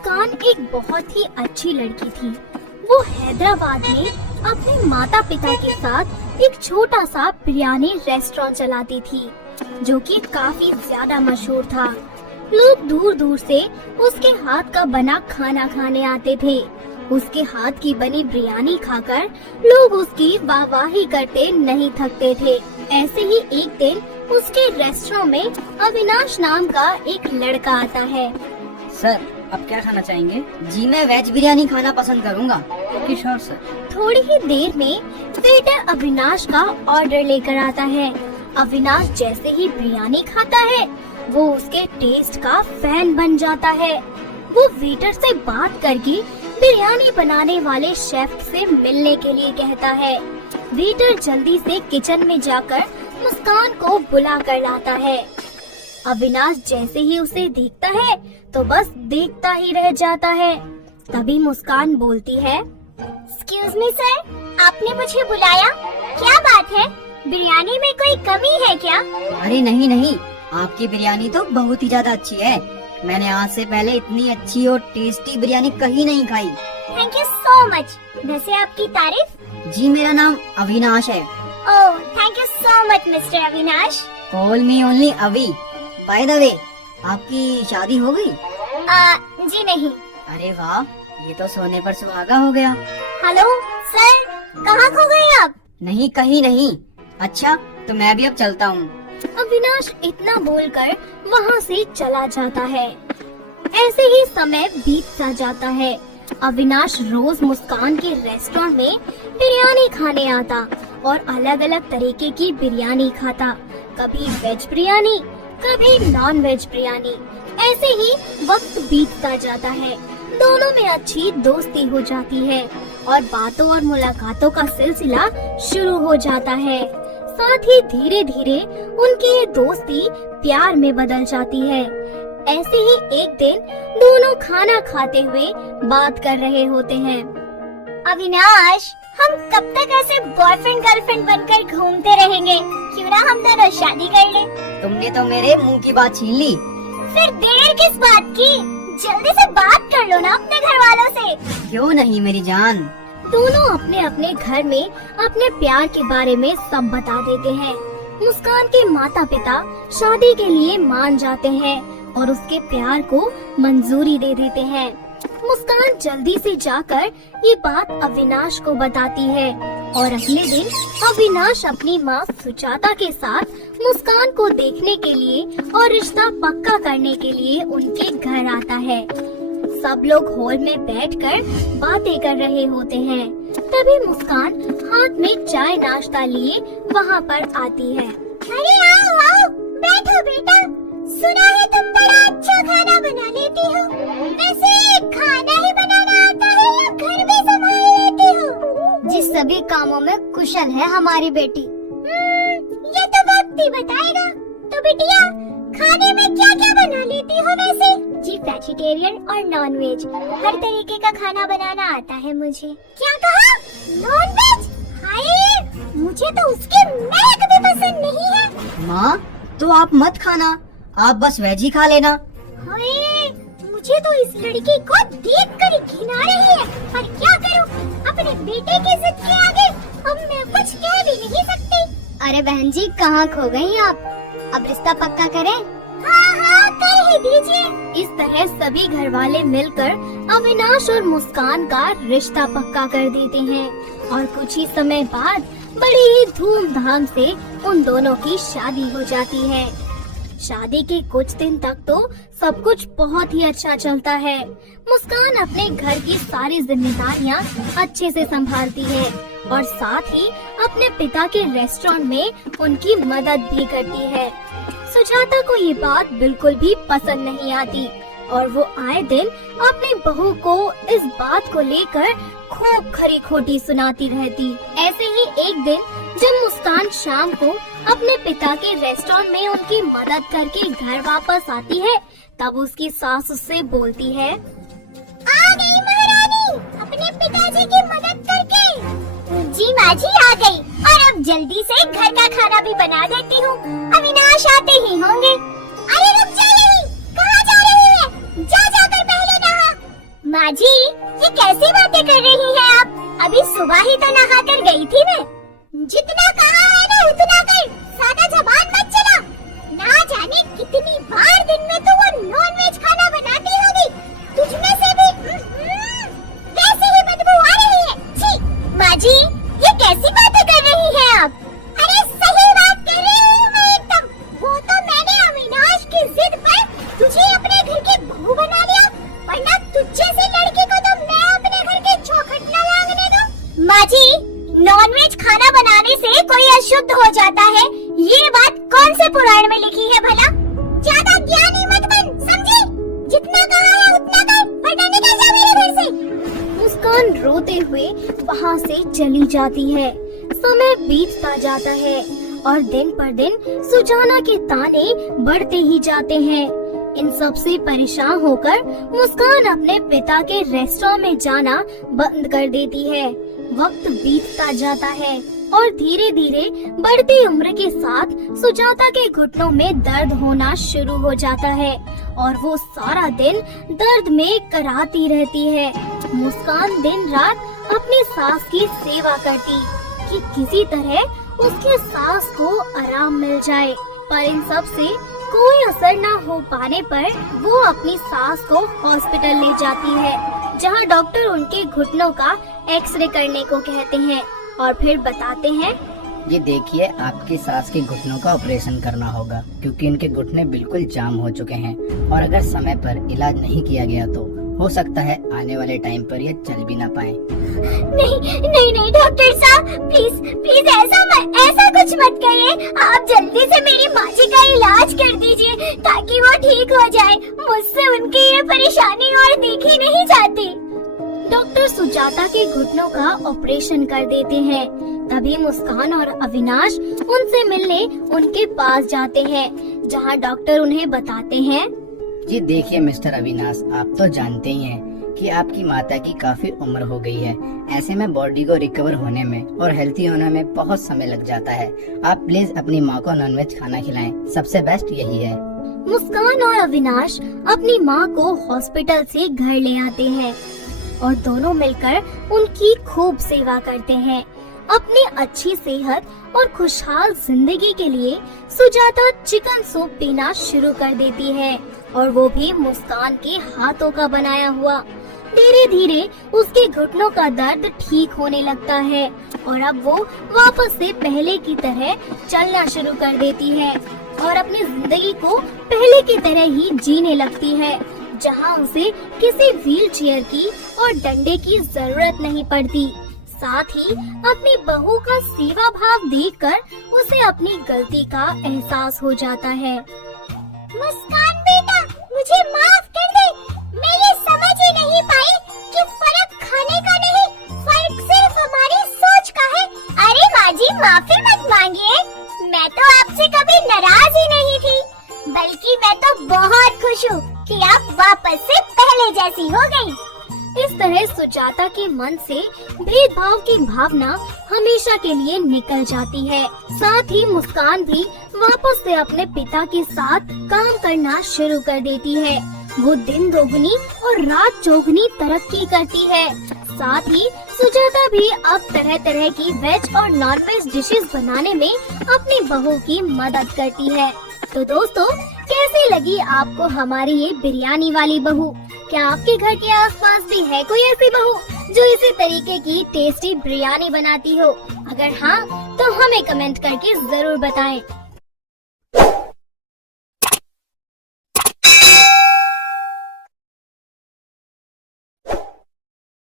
मुस्कान एक बहुत ही अच्छी लड़की थी। वो हैदराबाद में अपने माता पिता के साथ एक छोटा सा बिरयानी रेस्टोरेंट चलाती थी, जो कि काफी ज्यादा मशहूर था। लोग दूर दूर से उसके हाथ का बना खाना खाने आते थे। उसके हाथ की बनी बिरयानी खाकर लोग उसकी वाहवाही करते नहीं थकते थे। ऐसे ही एक दिन उसके रेस्टोरेंट में अविनाश नाम का एक लड़का आता है। सर, आप क्या खाना चाहेंगे? जी, मैं वेज बिरयानी खाना पसंद करूंगा। Okay sure sir. थोड़ी ही देर में वेटर अविनाश का ऑर्डर लेकर आता है। अविनाश जैसे ही बिरयानी खाता है, वो उसके टेस्ट का फैन बन जाता है। वो वेटर से बात करके बिरयानी बनाने वाले शेफ से मिलने के लिए कहता है। वेटर जल्दी से किचन में जाकर मुस्कान को बुला कर लाता है। अविनाश जैसे ही उसे देखता है तो बस देखता ही रह जाता है। तभी मुस्कान बोलती है, एक्सक्यूज मी सर, आपने मुझे बुलाया? क्या बात है, बिरयानी में कोई कमी है क्या? अरे नहीं नहीं, आपकी बिरयानी तो बहुत ही ज्यादा अच्छी है। मैंने आज से पहले इतनी अच्छी और टेस्टी बिरयानी कहीं नहीं खाई। Thank you so much. वैसे आपकी तारीफ? जी, मेरा नाम अविनाश है। Oh, thank you so much mister Avinash. Call me only Avi. By the way, आपकी शादी हो गई? जी नहीं। अरे वाह, ये तो सोने पर सुहागा हो गया। हेलो सर, कहाँ खो गए आप? नहीं, कहीं नहीं। अच्छा, तो मैं भी अब चलता हूँ। अविनाश इतना बोलकर वहाँ से चला जाता है। ऐसे ही समय बीतता जाता है। अविनाश रोज मुस्कान के रेस्टोरेंट में बिरयानी खाने आता और अलग अलग तरीके की बिरयानी खाता। कभी वेज बिरयानी, कभी नॉन वेज बिरयानी। ऐसे ही वक्त बीतता जाता है। दोनों में अच्छी दोस्ती हो जाती है और बातों और मुलाकातों का सिलसिला शुरू हो जाता है। साथ ही धीरे धीरे उनकी ये दोस्ती प्यार में बदल जाती है। ऐसे ही एक दिन दोनों खाना खाते हुए बात कर रहे होते हैं। अविनाश, हम कब तक ऐसे बॉयफ्रेंड गर्लफ्रेंड बनकर घूमते रहेंगे? क्यों ना हम दोनों शादी कर लें? तुमने तो मेरे मुंह की बात छीन ली। फिर देर किस बात की? जल्दी से बात कर लो ना अपने घर वालों से। क्यों नहीं मेरी जान। दोनों अपने अपने घर में अपने प्यार के बारे में सब बता देते हैं। मुस्कान के माता पिता शादी के लिए मान जाते हैं और उसके प्यार को मंजूरी दे देते हैं। मुस्कान जल्दी से जाकर ये बात अविनाश को बताती है और अगले दिन अविनाश अपनी माँ सुजाता के साथ मुस्कान को देखने के लिए और रिश्ता पक्का करने के लिए उनके घर आता है। सब लोग हॉल में बैठकर बातें कर रहे होते हैं। तभी मुस्कान हाथ में चाय नाश्ता लिए वहाँ पर आती है। अरे आओ आओ, बैठो बेटा। सुना है तुम बड़ा अच्छा खाना बना लेती हो। वैसे खाना ही बनाना आता है या घर भी संभाल लेती हो? जी, सभी कामों में कुशल है हमारी बेटी। ये तो वक्त ही बताएगा। तो बिटिया, खाने में क्या क्या बना लेती हो वैसे? जी, वेजिटेरियन और नॉन वेज हर तरीके का खाना बनाना आता है मुझे। क्या कहा? Non veg? हाय, मुझे तो उसकी महक भी पसंद नहीं है। माँ, तो आप मत खाना, आप बस वेज ही खा लेना। हाय, मुझे तो इस लड़की को देखकर ही घिन आ रही है। पर क्या करूं, अपने बेटे की जिद के आगे अब मैं कुछ कह भी नहीं सकती। अरे बहन जी, कहाँ खो गई आप? अब रिश्ता पक्का करें? हाँ हाँ, कर ही दीजिए। इस तरह सभी घर वाले मिलकर अविनाश और मुस्कान का रिश्ता पक्का कर देते हैं और कुछ ही समय बाद बड़ी ही धूमधाम से उन दोनों की शादी हो जाती है। शादी के कुछ दिन तक तो सब कुछ बहुत ही अच्छा चलता है। मुस्कान अपने घर की सारी जिम्मेदारियां अच्छे से संभालती है और साथ ही अपने पिता के रेस्टोरेंट में उनकी मदद भी करती है। सुजाता को ये बात बिल्कुल भी पसंद नहीं आती और वो आए दिन अपनी बहू को इस बात को लेकर खूब खरी खोटी सुनाती रहती। ऐसे ही एक दिन जब मुस्कान शाम को अपने पिता के रेस्टोरेंट में उनकी मदद करके घर वापस आती है, तब उसकी सास उससे बोलती है, आ गई महारानी अपने पिताजी की मदद करके। जी माँ जी, आ गई और अब जल्दी से घर का खाना भी बना देती हूँ। अविनाश आते ही होंगे। अरे रुक जा, यहीं कहाँ जा रही है? जा जाकर पहले नहा, माँ जी, ये कैसी बातें कर रही हैं आप? अभी सुबह ही तो नहा कर गई थी मैं। जितना कहा है ना उतना कर, ज्यादा जबान मत चला। ना जाने कितनी बार दिन में तो वो नॉनवेज खाना बनाती होगी। तुझ में से भी वैसे ही बदबू आ रही है। छी, माँ जी, ये कैसी बातें कर रही हैं आप? अरे सही बात कर रही हूँ मैं एकदम। वो तो मैंने अविनाश की जिद पर तुझे अपने घर की बहू बना लिया, वरना तुझ जैसे लड़के को तो मैं अपने घर के चौखट न मांगने दूं। माँ जी, नॉनवेज खाना बनाने से कोई अशुद्ध हो जाता है, ये बात कौन से पुराण में लिखी है भला? ज्यादा ज्ञानी मत बन, समझी? जितना कहा है उतना कर, वरना निकल जा मेरे घर से। मुस्कान रोते हुए वहाँ से चली जाती है। समय बीतता जाता है और दिन पर दिन सुजाना के ताने बढ़ते ही जाते हैं। इन सब से परेशान होकर मुस्कान अपने पिता के रेस्टोरेंट में जाना बंद कर देती है। वक्त बीतता जाता है और धीरे धीरे बढ़ती उम्र के साथ सुजाता के घुटनों में दर्द होना शुरू हो जाता है और वो सारा दिन दर्द में कराती रहती है। मुस्कान दिन रात अपनी सास की सेवा करती कि किसी तरह उसके सास को आराम मिल जाए, पर इन सब से कोई असर न हो पाने पर वो अपनी सास को हॉस्पिटल ले जाती है, जहां डॉक्टर उनके घुटनों का एक्सरे करने को कहते हैं और फिर बताते हैं, ये देखिए, आपकी सास के घुटनों का ऑपरेशन करना होगा क्योंकि इनके घुटने बिल्कुल जाम हो चुके हैं और अगर समय पर इलाज नहीं किया गया तो हो सकता है आने वाले टाइम पर ये चल भी ना पाए। नहीं नहीं नहीं डॉक्टर साहब, प्लीज प्लीज ऐसा कुछ मत कहिए। आप जल्दी से मेरी माँ जी का इलाज कर दीजिए ताकि वो ठीक हो जाए। मुझसे उनकी ये परेशानी और देखी नहीं जाती। डॉक्टर सुजाता के घुटनों का ऑपरेशन कर देते हैं। तभी मुस्कान और अविनाश उनसे मिलने उनके पास जाते हैं, जहां डॉक्टर उन्हें बताते हैं, जी देखिए मिस्टर अविनाश, आप तो जानते ही हैं कि आपकी माता की काफी उम्र हो गई है। ऐसे में बॉडी को रिकवर होने में और हेल्थी होने में बहुत समय लग जाता है। आप प्लीज अपनी माँ को नॉनवेज खाना खिलाएं, सबसे बेस्ट यही है। मुस्कान और अविनाश अपनी माँ को हॉस्पिटल से घर ले आते हैं और दोनों मिलकर उनकी खूब सेवा करते हैं। अपनी अच्छी सेहत और खुशहाल जिंदगी के लिए सुजाता चिकन सूप पीना शुरू कर देती है और वो भी मुस्कान के हाथों का बनाया हुआ। धीरे धीरे उसके घुटनों का दर्द ठीक होने लगता है और अब वो वापस से पहले की तरह चलना शुरू कर देती है और अपनी जिंदगी को पहले की तरह ही जीने लगती है, जहां उसे किसी व्हील चेयर की और डंडे की जरूरत नहीं पड़ती। साथ ही अपनी बहू का सेवा भाव देखकर उसे अपनी गलती का एहसास हो जाता है। मुस्कान बेटा, मुझे माफ कर दे। मैं ये समझ ही नहीं पाई कि फर्क खाने का नहीं, फर्क सिर्फ हमारी सोच का है। अरे माँ जी, माफी मत मांगिए। मैं तो आपसे कभी नाराज ही नहीं थी, बल्कि मैं तो बहुत खुश हूँ कि आप वापस से पहले जैसी हो गई। इस तरह सुजाता के मन से भेदभाव की भावना हमेशा के लिए निकल जाती है। साथ ही मुस्कान भी वापस से अपने पिता के साथ काम करना शुरू कर देती है। वो दिन दोगुनी और रात चौगुनी तरक्की करती है। साथ ही सुजाता भी अब तरह तरह की वेज और नॉन वेज डिशेस बनाने में अपनी बहू की मदद करती है। तो दोस्तों, कैसी लगी आपको हमारी ये बिरयानी वाली बहू? क्या आपके घर के आसपास भी है कोई ऐसी बहू जो इसी तरीके की टेस्टी बिरयानी बनाती हो? अगर हाँ, तो हमें कमेंट करके जरूर बताएं।